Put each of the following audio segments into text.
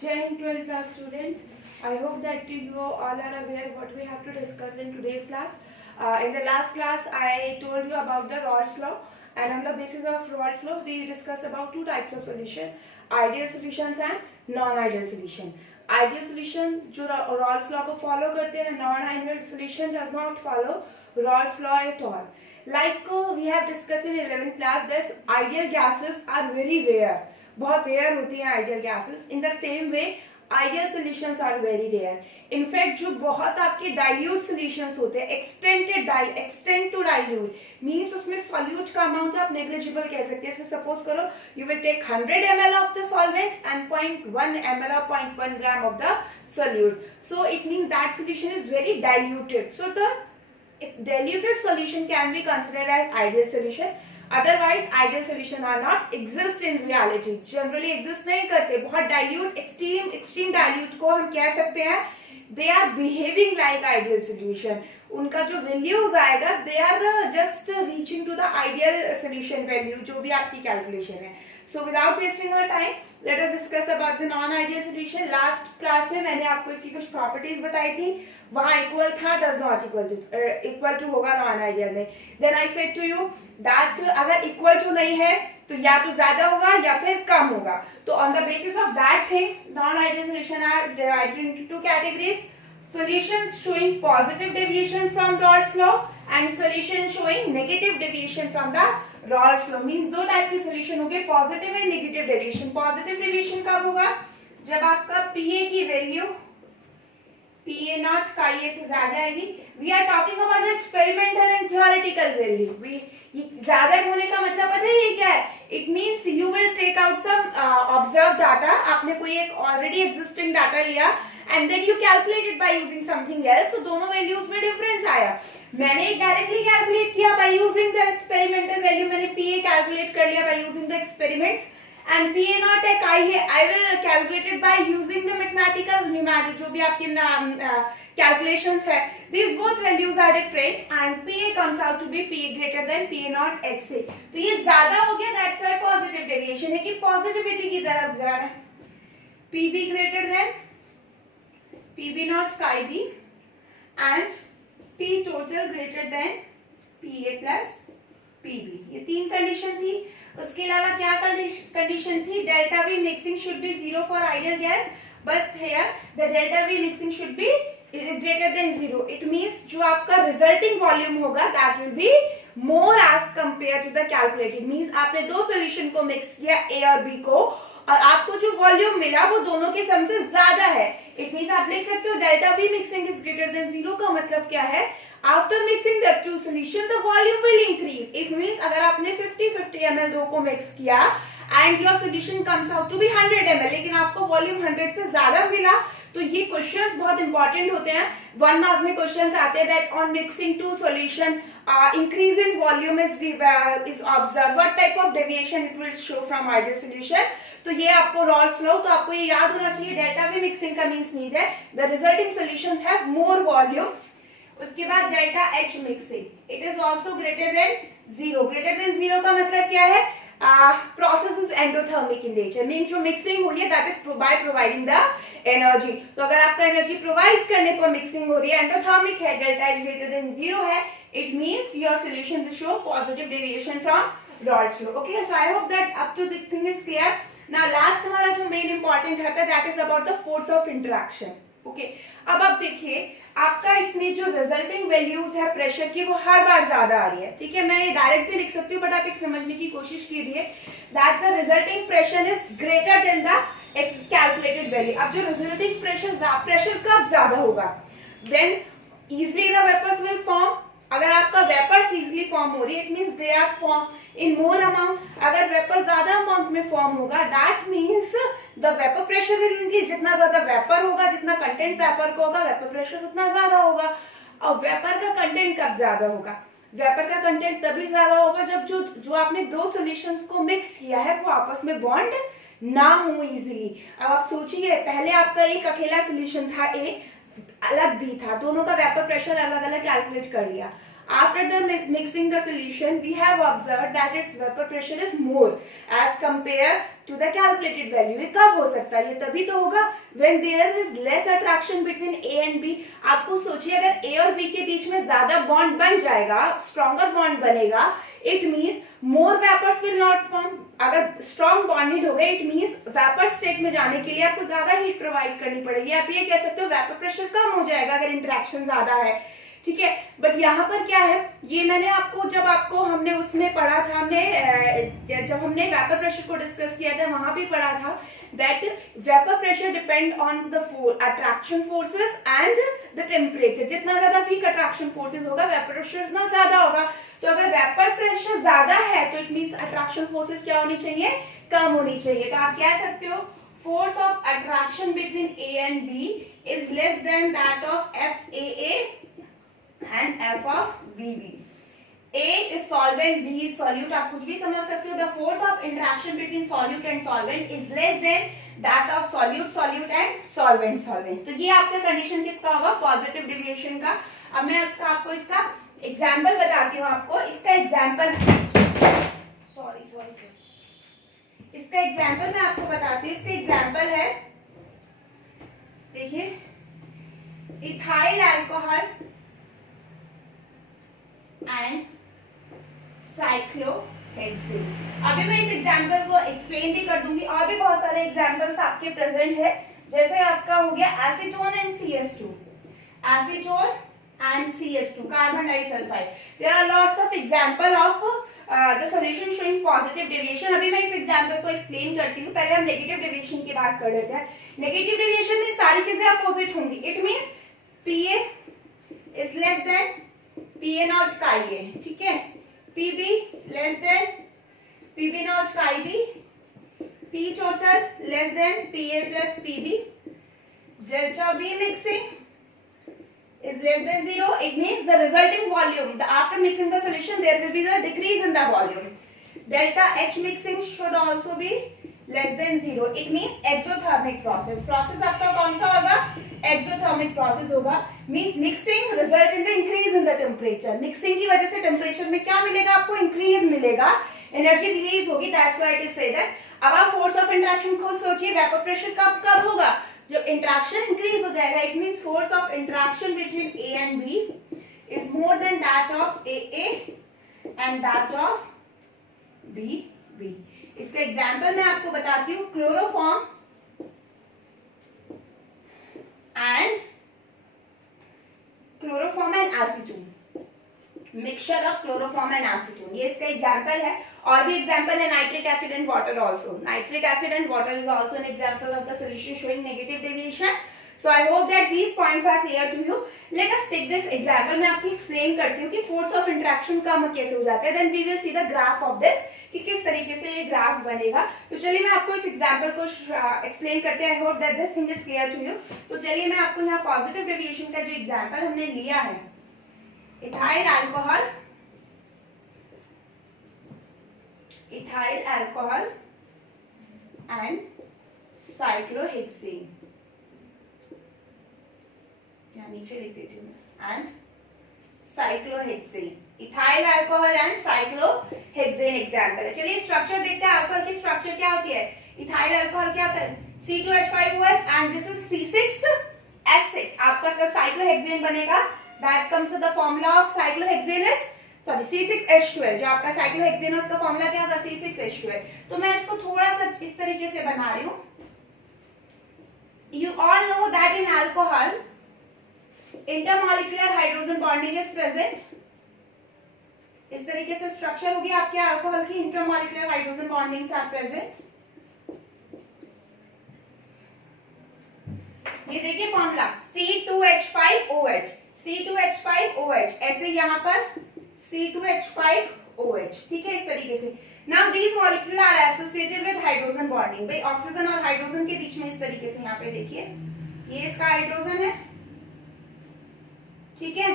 Jai Hind 12th class students. I hope that you all are aware what we have to discuss in today's class. In the last class, I told you about the Rawls law, and on the basis of Rawls law, we discussed about two types of solution: ideal solutions and non-ideal solution. Ideal solution जो Rawls law को follow करते हैं, non-ideal solution does not follow Rawls law at all. Like we have discussed in 11th class, this ideal gases are very rare. बहुत rare होती हैं ideal gases. In the same way ideal solutions are very rare. In fact जो बहुत आपके dilute solutions होते हैं, extend to dilute means उसमें solute का अमाउंट आप नेग्लिजिबल कह सकते हैं. सपोज करो you will take 100 ml of the solvent and 0.1 ml or 0.1 gram of the solute. So it means that solution is very diluted. So the diluted solution can be considered as ideal solution. Otherwise ideal solution are not exist in reality. Generally exist नहीं करते. बहुत dilute, extreme dilute को हम कह सकते हैं they are behaving like ideal solution. उनका जो values आएगा they are just reaching to the ideal solution value जो भी आपकी calculation है. So without wasting our time, let us discuss about the non-ideal solution. Last class में मैंने आपको इसकी कुछ properties बताई थी. वहाँ equal था, does not equal to होगा non-ideal में. Then I said to you that अगर equal to नहीं है तो या तो ज्यादा होगा या फिर कम होगा. तो on the basis of that thing, non-ideal solution are divided into two categories: solutions showing positive deviation from Rawls law and solutions showing negative deviation from the Rawls law. Means दो टाइप के solution होंगे, positive and negative deviation. Positive deviation कब होगा? जब आपका PA की value PA not का ये से ज्यादा आएगी. We are talking about the experimental and theoretical value. ज्यादा होने का मतलब पता है ये क्या है? It means you will take out some observe data. आपने कोई एक ऑलरेडी एग्जिस्टिंग डाटा लिया and then you calculated by using something else. तो दोनों वैल्यूज में डिफरेंस आया. मैंने डायरेक्टली कैलकुलेट किया by using the experimental value. मैंने PA कैलकुलेट कर लिया by using the experiments. And PA not एक आई है, I will calculate it by using the mathematical numeric जो भी आपकी calculations है. These both values are different and PA comes out to be PA greater than PA not XA. तो ये ज्यादा हो गया, that's why positive deviation है कि positivity की तरफ जा रहा है. PB greater than PB not chi B and P total greater than PA plus PB. ये तीन कंडीशन थी. उसके अलावा क्या कंडीशन थी? Delta V mixing should be 0 for ideal gas, but here the delta V mixing should be greater than 0. It means जो आपका resulting volume होगा that will be more as compare to the calculated. Means आपने दो solution को mix किया A और B को और आपको जो वॉल्यूम मिला वो दोनों के सम से ज्यादा है. इट मींस आप लिख सकते हो delta V mixing is greater than 0 का मतलब क्या है? After mixing the two solution, the volume will increase. It means अगर आपने 50 ml दो को mix किया and your solution comes out to be 100 ml, लेकिन आपको volume 100 से ज्यादा मिला, तो ये questions बहुत important होते हैं. 1 mark में questions आते हैं that on mixing two solution, increase in volume is observed. What type of deviation it will show from ideal solution? तो ये आपको Rawls law, तो आपको ये याद होना चाहिए. डेल्टा V mixing का means नहीं है the resulting solutions have more volume. उसके बाद delta H mixing, it is also greater than 0. Greater than 0 का मतलब क्या है? Process is endothermic in nature. Mean जो मिक्सिंग हुई है that is by providing the energy. तो अगर आपका एनर्जी प्रोवाइड करने पर मिक्सिंग हो रही है, एंडोथर्मिक है, डेल्टा H ग्रेटर देन 0 है, it means your solution will show positive deviation from Rawls law. Okay, so I hope that up to this thing is clear. Now last हमारा जो main important है that is about the force of interaction. Okay, अब आप देखिए आपका इसमें जो resulting values है प्रेशर की वो हर बार ज्यादा आ रही है. ठीक है, मैं ये डायरेक्ट भी लिख सकती हूँ बट आप एक समझने की कोशिश कीजिए that the resulting pressure is greater than the calculated value. अब जो रिजल्टिंग प्रेशर कब ज्यादा होगा? Then easily the vapours will form. अगर आपका वेपर्स इजिली फॉर्म हो रही है, it means they are form in more amount. अगर वेपर ज्यादा अमाउंट में फॉर्म होगा that means the vapour pressure will increase. जितना ज्यादा वेपर होगा, जितना कंटेंट वेपर का होगा, वेपर प्रेशर उतना ज्यादा होगा. और वेपर का कंटेंट कब ज्यादा होगा? वेपर का कंटेंट तभी ज्यादा होगा जब जो आपने दो सॉल्यूशंस को मिक्स किया है वो आपस में बॉन्ड ना हो इजीली. अब आप सोचिए, पहले आपका एक अकेला सॉल्यूशन था A, अलग B था, दोनों का वेपर प्रेशर अलग अलग कैलकुलेट कर लिया. After the mixing the solution, we have observed that its vapor pressure is more as compared to the calculated value. ये कब हो सकता है? ये तभी तो होगा when there is less attraction between A and B. आपको सोचिए, अगर A और B के बीच में ज्यादा बॉन्ड बन जाएगा, स्ट्रॉन्गर बॉन्ड बनेगा, it means more vapors will not form. अगर स्ट्रॉन्ग बॉन्डेड हो गए, इट मींस वेपर स्टेट में जाने के लिए आपको ज्यादा हीट प्रोवाइड करनी पड़ेगी. आप ये कह सकते हो वेपर प्रेशर कम हो जाएगा अगर इंटरेक्शन ज्यादा है. ठीक है, बट यहाँ पर क्या है, ये मैंने आपको जब आपको हमने उसमें पढ़ा था, जब हमने वेपर प्रेशर को डिस्कस किया था वहां भी पढ़ा था that vapour pressure depend on the attraction forces and the temperature. जितना ज्यादा वीक अट्रैक्शन फोर्सेस होगा, वेपर प्रेशर उतना ज्यादा होगा. तो अगर वेपर प्रेशर ज्यादा है तो इट मींस अट्रैक्शन फोर्सेस क्या होनी चाहिए? कम होनी चाहिए. तो आप कह सकते हो force of attraction between A and B is less than that of F A A and F of VB. A is solvent, B is solute. आप कुछ भी समझ सकते हो. The force of interaction between solute and solvent is less than that of solute and solvent. तो ये आपका condition किसका होगा? पॉजिटिव डेविएशन का. अब मैं आपको इसका एग्जाम्पल बताती हूँ. आपको इसका एग्जाम्पल इसका एग्जाम्पल मैं आपको बताती हूँ. इसका एग्जाम्पल है, देखिए, इथाइल अल्कोहल एंड साइक्लोहेक्सेन. अभी मैं इस एग्जांपल को एक्सप्लेन भी कर दूंगी. और भी बहुत सारे एग्जांपल्स आपके प्रेजेंट है, जैसे आपका हो गया acetone and CH2, acetone and CH2, carbon disulphide. There are lots of example of the solution showing positive deviation. अभी मैं इस एग्जांपल को एक्सप्लेन करती हूँ. पहले हम नेगेटिव डेविएशन की बात कर लेते हैं. नेगेटिव डेविएशन में सारी चीजें अपोजिट होंगी. It means PA is less then PA not का IA. ठीक है, PB less than PB not का IB, P total less than PA plus PB. delta V mixing is less than 0. It means the resulting volume, after mixing the solution, there will be the decrease in the volume. Delta H mixing should also be less than 0. It means exothermic process. Process आपका कौन सा होगा? Exothermic process होगा. Means mixing result in the increase in the temperature. Mixing की वजह से temperature में क्या मिलेगा? आपको इंक्रीज मिलेगा, एनर्जी रिलीज होगी. That's why it is said that. अब आप फोर्स ऑफ इंटरेक्शन खुद सोचिए, वेपर प्रेशर कब होगा? जब इंटरेक्शन इंक्रीज हो जाएगा. It means force of interaction between A and B is more than that of AA and that of BB. इसका एग्जाम्पल मैं आपको बताती हूँ. Chloroform and acetone, mixture of chloroform and acetone, ये इसका एग्जाम्पल है. और भी एग्जाम्पल है nitric acid and water also. Nitric acid and water is also an example of the solution showing negative deviation. So I hope that these points are clear to you. Let us take this example. मैं आपको explain करती हूँ कि force of interaction कम कैसे हो जाता है. Then we will see the graph of this, कि किस तरीके से ये ग्राफ बनेगा. तो चलिए मैं आपको इस एग्जाम्पल को एक्सप्लेन करते हैं. I hope that this thing is clear to you. तो चलिए मैं आपको यहाँ पॉजिटिव डेविएशन का जो एग्जाम्पल हमने लिया है, इथाइल अल्कोहल एंड साइक्लोहेक्सेन, नीचे लिख देती हूँ, and cyclohexane. Ethyl alcohol and cyclohexane example है. चलिए स्ट्रक्चर देखते हैं. अल्कोहल की स्ट्रक्चर क्या होती है? इथाइल अल्कोहल क्या होता है? C2H5OH and this is C6H6. आपका साइक्लोहेक्सेन बनेगा. That comes the formula of cyclohexane is C6H12. जो आपका साइक्लोहेक्सेन है उसका फॉर्मूला क्या होगा? C6H12. तो मैं इसको थोड़ा सा इस तरीके से बना रही हूँ. You all know that in alcohol intermolecular hydrogen bonding is present. इस तरीके से स्ट्रक्चर होगी आपके अल्कोहल की. Intermolecular hydrogen bondings are present. ये देखिए फॉर्मूला C2H5OH, C2H5OH, ऐसे यहाँ पर C2H5OH. ठीक है, इस तरीके से. Now these molecules are associated with hydrogen bonding. भाई ऑक्सीजन और हाइड्रोजन के बीच में इस तरीके से यहाँ पे देखिए, ये इसका हाइड्रोजन है. ठीक है,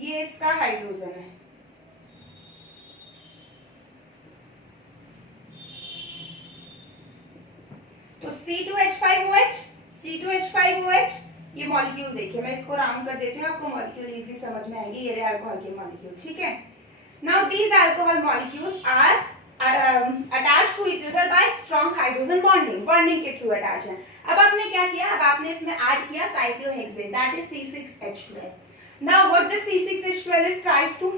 ये इसका हाइड्रोजन है. तो C2H5OH ये मॉलिक्यूल देखिए, मैं इसको राउंड कर देती हूँ, आपको मॉलिक्यूल इजीली समझ में आएगी। ये अल्कोहल के मॉलिक्यूल, ठीक है। Now these alcohol molecules are attached to each other by strong hydrogen bonding के थ्रू अटैच है। अब आपने क्या किया, अब आपने इसमें ऐड किया cyclohexane, that is C6H12। Now what this C6H12 is tries to,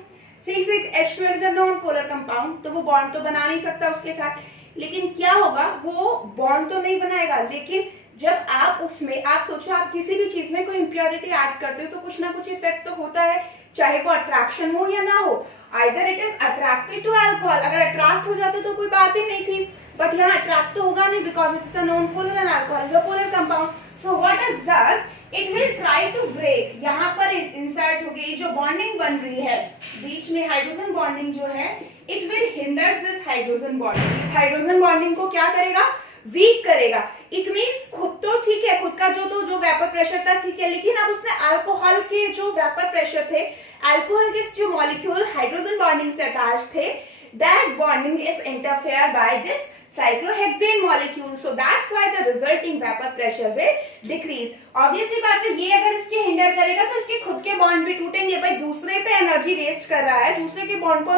C6H12 is a non polar compound, तो वो बॉन्ड तो बना नहीं सकता उसके साथ, लेकिन क्या होगा, वो बॉन्ड तो नहीं बनाएगा, लेकिन जब आप उसमें, आप सोचो आप किसी भी चीज में कोई इंप्योरिटी ऐड करते हो तो कुछ ना कुछ इफेक्ट तो होता है, चाहे वो अट्रैक्शन हो या ना हो। Either it is attracted to alcohol, अगर अट्रैक्ट हो जाते तो कोई बात ही नहीं थी, बट यहाँ अट्रैक्ट तो होगा नहीं because it is a non polar and alcohol is a polar compound. So what it does, it will try to break, यहाँ पर इंसर्ट हो गई जो बॉन्डिंग बन रही है बीच में, हाइड्रोजन बॉन्डिंग जो है, it will hinders this hydrogen bonding, इस हाइड्रोजन बॉन्डिंग को क्या करेगा, वीक करेगा। इट मींस खुद तो ठीक है, खुद का जो वेपर प्रेशर था ठीक है, लेकिन अब उसने अल्कोहल के जो वेपर प्रेशर थे, अल्कोहल के जो मॉलिक्यूल हाइड्रोजन बॉन्डिंग से अटैच थे, that bonding is interfere by this cyclohexane molecule, so that's why the resulting vapor pressure will decrease। obviously बात है, ये अगर इसके हिंडर करेगा तो इसके खुद के बॉन्ड भी टूटेंगे, भाई दूसरे पे एनर्जी वेस्ट कर रहा है, दूसरे के बॉन्ड को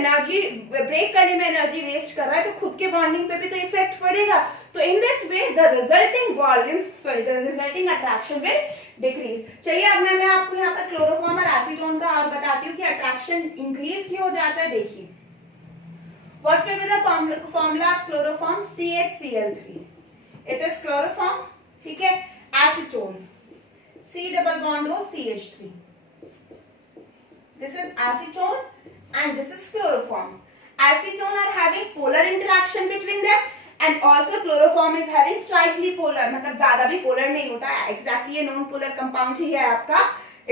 एनर्जी ब्रेक करने में एनर्जी वेस्ट कर रहा है, तो खुद के बॉन्डिंग पे भी तो इफेक्ट पड़ेगा। तो इन this way the resulting volume, sorry the resulting attraction will decrease. चलिए अब मैं आपको यहाँ पर क्लोरोफॉर्म और एसीटोन का और बताती हूँ कि अट्रैक्शन इंक्रीज क्यों हो जाता है। देखिए, what will be the formula of chloroform, CHCl3, it is chloroform, ठीक है, acetone, C double bond O CH3, this is acetone and this is chloroform। acetone are having polar interaction between them and also chloroform is having slightly polar, मतलब ज्यादा भी polar नहीं होता है, exactly ये non polar compound ही है आपका,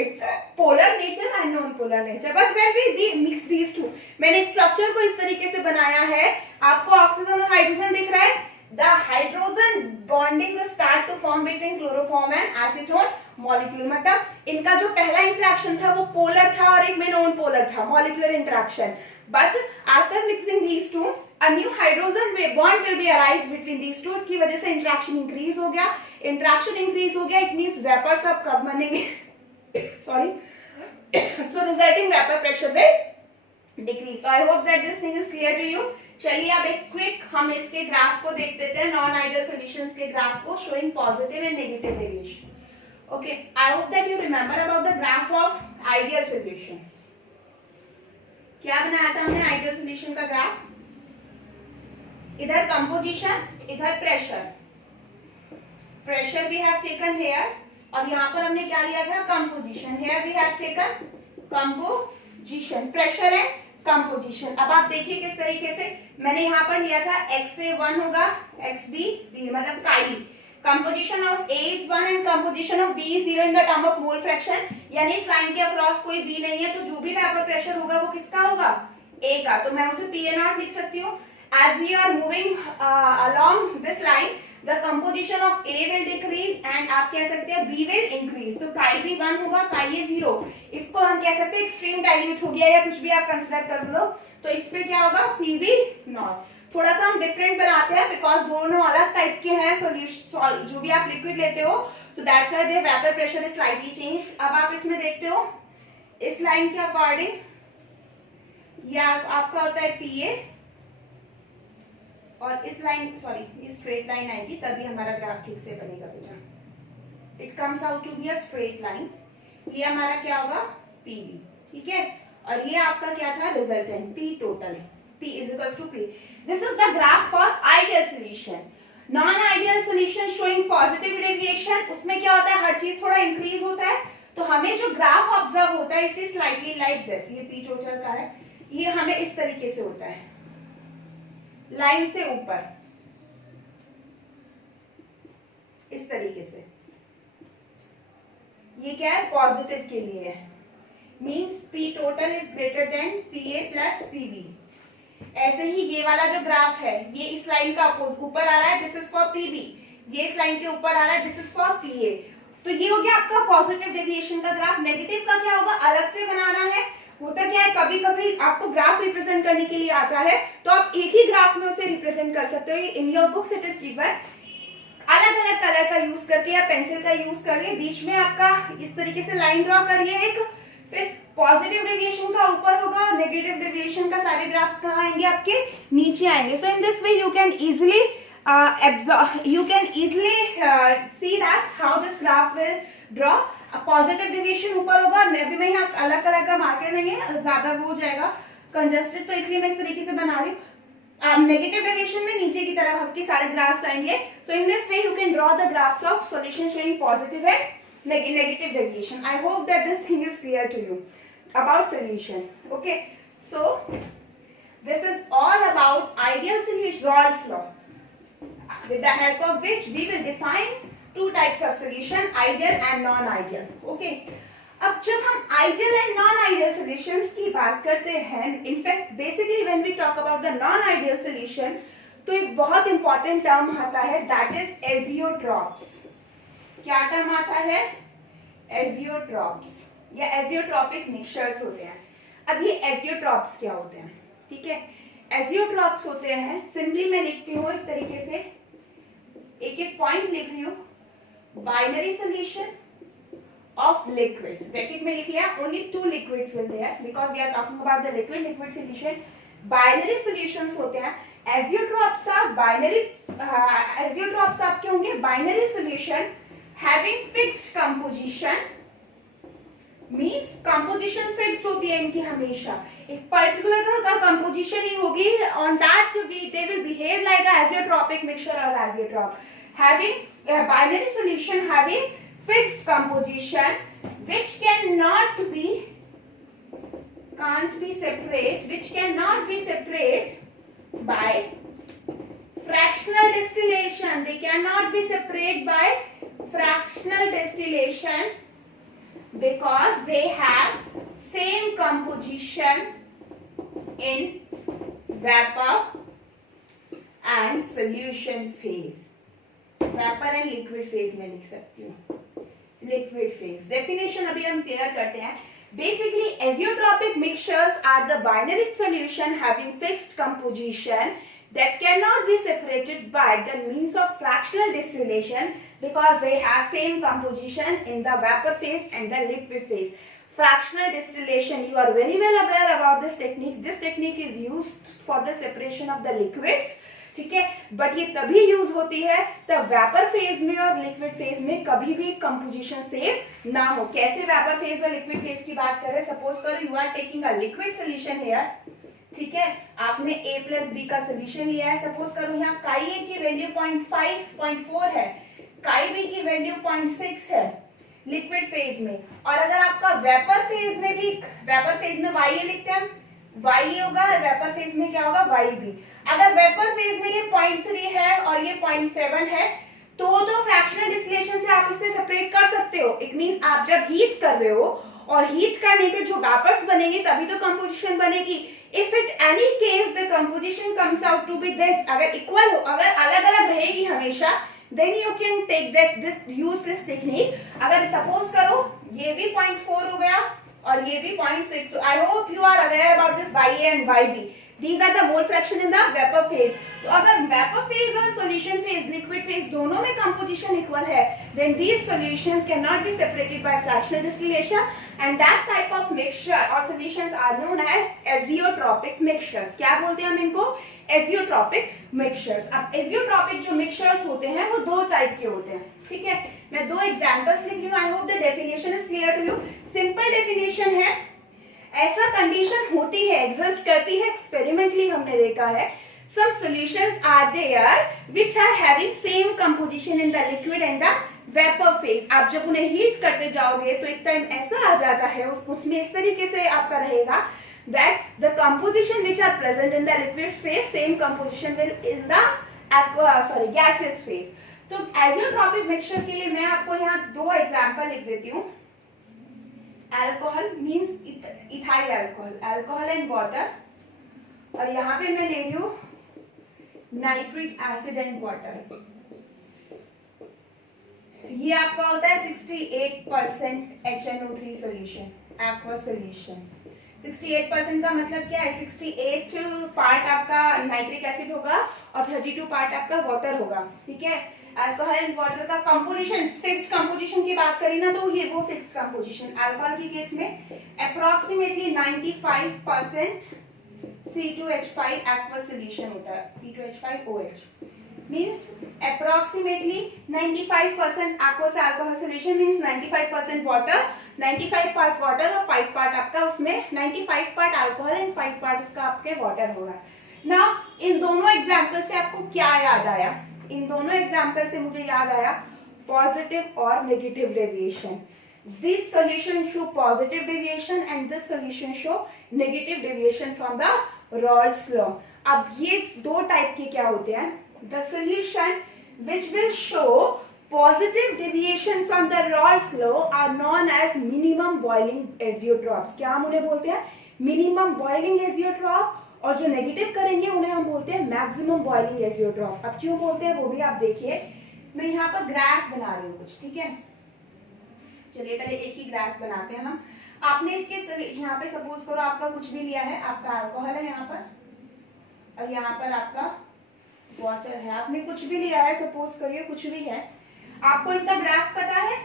it's polar nature and non-polar nature, but when we mix these two, मैंने स्ट्रक्चर को इस तरीके से बनाया है, आपको ऑक्सीजन और हाइड्रोजन दिख रहा है, the hydrogen bonding will start to form between chloroform and acetone molecule, मतलब इनका जो पहला इंटरेक्शन था वो पोलर था और एक में नॉन पोलर था, molecular interaction, but after mixing these two a new hydrogen bond will be arise between these two, इसकी वजह से इंटरेक्शन इंक्रीज हो गया, इट मींस वेपर्स अब कब बनेंगे sorry so resulting vapor pressure will decrease। so I hope that this thing is clear to you। चलिए अब एक क्विक हम इसके ग्राफ को देख देते हैं, नॉन आइडियल सॉल्यूशंस के ग्राफ को, showing positive and negative variation. Okay, I hope that you remember about the graph of ideal solution. क्या बनाया था हमने आइडियल सॉल्यूशन का ग्राफ, इधर कंपोजिशन, इधर pressure we have taken here, और यहाँ पर हमने क्या लिया था, composition, here we have taken composition, pressure and composition. अब आप देखिए किस तरीके से मैंने यहाँ पर लिया था, x से 1 होगा, xb 0, मतलब काई, composition of A is 1 and composition of B is 0 in the term of mole fraction, यानी इस लाइन के अक्रॉस कोई B नहीं है, तो जो भी वेपर प्रेशर होगा वो किसका होगा, A का, तो मैं उसे PA0 लिख सकती हूँ। as we are moving along this line the composition of A will decrease and आप कह सकते हैं B will increase, तो काई भी 1 होगा, काई ये 0, इसको हम कह सकते हैं एक्सट्रीम डाइल्यूट हो गया या कुछ भी आप कंसीडर कर लो, तो इस पे क्या होगा, PB0। थोड़ा सा हम डिफरेंट बनाते हैं बिकॉज दोनों अलग टाइप के हैं सॉल्यूशन, जो भी आप लिक्विड लेते हो, so that's why there vapour pressure is slightly change. अब आप इसमें देखते हो इस लाइन के अकॉर्डिंग या आपका होता है PA, और इस लाइन, सॉरी ये स्ट्रेट लाइन आएगी तभी हमारा ग्राफ ठीक से बनेगा बेटा, it comes out to be a straight line, ये हमारा क्या होगा PB, ठीक है, और ये आपका क्या था resultant P total, P is equals to P। This is the graph for ideal solution। Non-ideal solution showing positive deviation, उसमें क्या होता है, हर चीज थोड़ा इंक्रीज होता है, तो हमें जो ग्राफ ऑब्जर्व होता है it is slightly like this, ये P टोटल का है, ये हमें इस तरीके से होता है, लाइन से ऊपर इस तरीके से, ये क्या है पॉजिटिव के लिए है, means P total is greater then PA plus PB। ऐसे ही ये वाला जो ग्राफ है ये इस लाइन का ऊपर आ रहा है, दिस इज फॉर PB, ये इस लाइन के ऊपर आ रहा है, दिस इज फॉर PA, तो ये हो गया आपका पॉजिटिव डेविएशन का ग्राफ। नेगेटिव का क्या होगा, अलग से बनाना है, होता क्या है कभी कभी आपको ग्राफ रिप्रेजेंट करने के लिए आता है तो आप एक ही ग्राफ में उसे रिप्रेजेंट कर सकते हो, in your books it is given. अलग अलग कलर का यूज करके या पेंसिल का यूज करके बीच में आपका इस तरीके से लाइन ड्रॉ करिए एक, फिर पॉजिटिव डेविएशन का ऊपर होगा, नेगेटिव डेविएशन का सारे ग्राफ्स कहाँ आएंगे आपके नीचे आएंगे. So in this way you can easily see that how this graph will draw. Positive deviation ऊपर होगा, अभी मैं यहाँ अलग कलर का मार्कर नहीं है, ज्यादा वो हो जाएगा कंजस्टेड, तो इसलिए मैं इस तरीके से बना रही हूँ. नेगेटिव डेविएशन में नीचे की तरफ आपके सारे ग्राफ्स आएंगे. So in this way you can draw the graphs of solution showing positive and negative deviation. I hope that this thing is clear to you about solution. Okay, so this is all about ideal solution, Rawls law, with the help of which we will define two types of solution, ideal and non-ideal. Okay, अब जब हम ideal and non-ideal solutions की बात करते हैं, in fact basically when we talk about the non-ideal solution, तो एक बहुत important term आता है, that is azeotrops. क्या टर्म आता है? एजियोट्रॉप्स या एजियोट्रॉपिक मिक्सचर्स होते हैं. अब ये एजियोट्रॉप्स क्या होते हैं? ठीक है, एजियोट्रॉप्स होते हैं, सिंपली मैं लिखती हूँ एक तरीके से, एक एक पॉइंट लिख रही हूँ, binary solution of liquids, bracket में लिख लिया, only 2 liquids will there because we are talking about the liquid solution. Binary solutions होते हैं. एजियोट्रॉप्स आप बाइनरी, एजियोट्रॉप्स आपके होंगे binary solution having fixed composition, means composition fixed होती है इनकी हमेशा, एक particular का composition ही होगी, on that they will behave like a azeotropic mixture or azeotrop, having a binary solution having fixed composition which cannot be separate by fractional distillation. They cannot be separate by fractional distillation because they have same composition in vapor and solution phase. Vapor and liquid phase में लिख सकती हूँ. Liquid phase definition अभी हम clear करते हैं. Basically, azeotropic mixtures are the binary solution having fixed composition that cannot be separated by the means of fractional distillation because they have same composition in the vapor phase and the liquid phase. Fractional distillation, you are very well aware about this technique. This technique is used for the separation of the liquids. ठीक है, but ये तभी use होती है तब vapour phase में और liquid phase में कभी भी कंपोजिशन सेम ना हो. कैसे वेपर फेज और लिक्विड फेज की बात करें, सपोज करो you are taking a liquid solution here. ठीक है, आपने A प्लस बी का सोल्यूशन लिया है. सपोज करो यहाँ काई ए की वैल्यू 0.5 0.4 है, काई बी की वैल्यू 0.6 है लिक्विड फेज में. और अगर आपका वेपर फेज में भी, वेपर फेज में YA लिखते हैं, YA होगा, वेपर फेज में क्या होगा, YB. अगर वेपर फेज में ये 0.3 है और ये 0.7 है तो फ्रैक्शनल डिस्टिलेशन से आप इसे सेपरेट कर सकते हो. इट मींस आप जब हीट कर रहे हो और हीट करने पे जो वेपर्स बनेंगे तभी तो कंपोजिशन बनेगी. If it any case the composition comes out to be this, अगर इक्वल हो, अगर अलग अलग रहेगी हमेशा, then you can take use this technique. अगर सपोज करो ये भी 0.4 हो गया और ये भी 0.6. I hope you are aware about this YA and YB. These are the mole fraction in the vapor phase. तो अगर vapor phase और solution phase, liquid phase दोनों में composition equal है, then these solutions cannot be separated by fractional distillation, and that type of mixture or solutions are known as azeotropic mixtures. क्या बोलते हैं हम इनको? Azeotropic mixtures. अब azeotropic जो mixtures होते हैं वो 2 टाइप के होते हैं. ठीक है, मैं 2 एग्जाम्पल्स लिख रही हूँ. I hope the definition is clear to you. Simple definition है, ऐसा कंडीशन होती है, एग्जिस्ट करती है, एक्सपेरिमेंटली हमने देखा है. Some solutions are there which are having same composition in the liquid and the vapour phase. आप जब उन्हें हीट करते जाओगे तो एक टाइम ऐसा आ जाता है उसमें इस तरीके से आपका रहेगा that the composition which are present in the liquid phase, same composition will in the gaseous phase. तो azeotropic mixture के लिए मैं आपको यहाँ 2 एग्जाम्पल लिख देती हूँ. Alcohol means ethyl alcohol, alcohol and water, और यहाँ पे मैं ले रही हूँ नाइट्रिक एसिड एंड वाटर. ये आपका होता है 68% HNO3 सोल्यूशन, एक्वा सोल्यूशन. 68% का मतलब क्या है, 68 पार्ट आपका नाइट्रिक एसिड होगा और 32 पार्ट आपका वाटर होगा, ठीक है। अल्कोहल एंड वाटर का कंपोजिशन, फिक्स्ड कंपोजिशन की बात करें ना, तो ये वो फिक्स्ड कंपोजिशन अल्कोहल के केस में अप्रोक्सीमेटली 95% C2H5 एक्वस सॉल्यूशन होता है, C2H5OH means approximately 95% aqueous alcohol solution means 95% water, 95 part water और 5 पार्ट आपका उसमें 95 पार्ट अल्कोहल एंड 5 पार्ट उसका आपके वाटर होगा। ना इन दोनों एग्जाम्पल से आपको क्या याद आया, इन दोनों एग्जाम्पल से मुझे याद आया पॉजिटिव और negative deviation. This solution show positive deviation and this solution show negative deviation from the Rawls law. अब ये दो टाइप के क्या होते हैं, the solution which will show positive deviation from the Raoult's law are known as minimum boiling azeotrops। क्या हम उन्हें बोलते हैं, minimum boiling azeotrop, और जो नेगेटिव करेंगे उन्हें हम बोलते हैं मैक्सिमम बॉइलिंग एजियोट्रॉप। अब क्यों बोलते हैं वो भी आप देखिए, मैं यहाँ पर ग्राफ बना रही हूँ कुछ, ठीक है। चलिए पहले एक ही ग्राफ बनाते हैं हम। आपने इसके यहाँ पे सपोज करो आपका कुछ भी लिया है, आपका अल्कोहल है यहाँ पर और यहाँ पर आपका वाटर है, आपने कुछ भी लिया है, सपोज करिए कुछ भी है, आपको इनका ग्राफ पता है।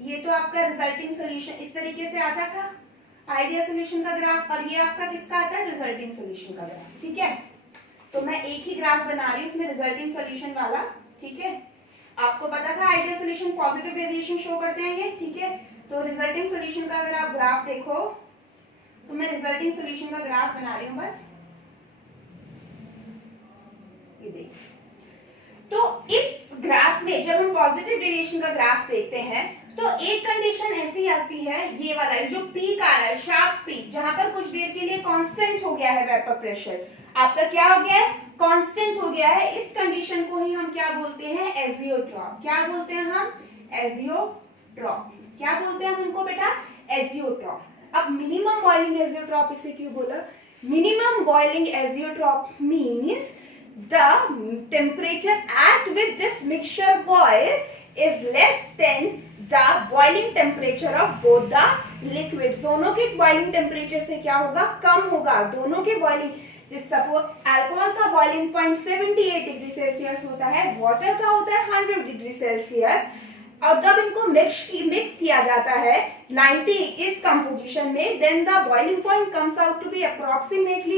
ये तो आपका रिजल्टिंग सॉल्यूशन इस तरीके से आता था, आइडियल सॉल्यूशन का ग्राफ, और ये आपका किसका आता है, रिजल्टिंग सॉल्यूशन का ग्राफ, ठीक है। तो मैं एक ही ग्राफ बना रही हूँ इसमें रिजल्टिंग सॉल्यूशन वाला, ठीक है। आपको पता था ideal solution positive deviation show करते हैं ये, ठीक है। तो रिजल्टिंग सॉल्यूशन का अगर आप ग्राफ देखो तो मैं रिजल्टिंग सॉल्यूशन का ग्राफ बना रही हूँ बस, ये देखिए। तो इस ग्राफ में जब हम पॉजिटिव डेविएशन का ग्राफ देखते हैं तो एक कंडीशन ऐसी आती है, ये वाला जो पीक आ रहा है, शार्प पीक, जहां पर कुछ देर के लिए कांस्टेंट हो गया है वेपर प्रेशर, आपका क्या हो गया है, कांस्टेंट हो गया है। इस कंडीशन को ही हम क्या बोलते हैं, एजियोट्रॉप। क्या बोलते हैं हम, एजियोट्रॉप। क्या बोलते हैं हम उनको बेटा, एजियोट्रॉप। अब मिनिमम बॉइलिंग एजियोट्रॉप इसे क्यों बोला, minimum boiling azeotrope means the temperature at which this mixture boil is less than the boiling temperature of both the liquids। दोनों के boiling temperature से क्या होगा, कम होगा। दोनों के boiling, जिस सपोज अल्कोहल का boiling point 78 डिग्री सेल्सियस होता है, वाटर का होता है 100 डिग्री सेल्सियस, और जब इनको मिक्स किया जाता है 90 इस कंपोजिशन में, then the boiling point comes out to be approximately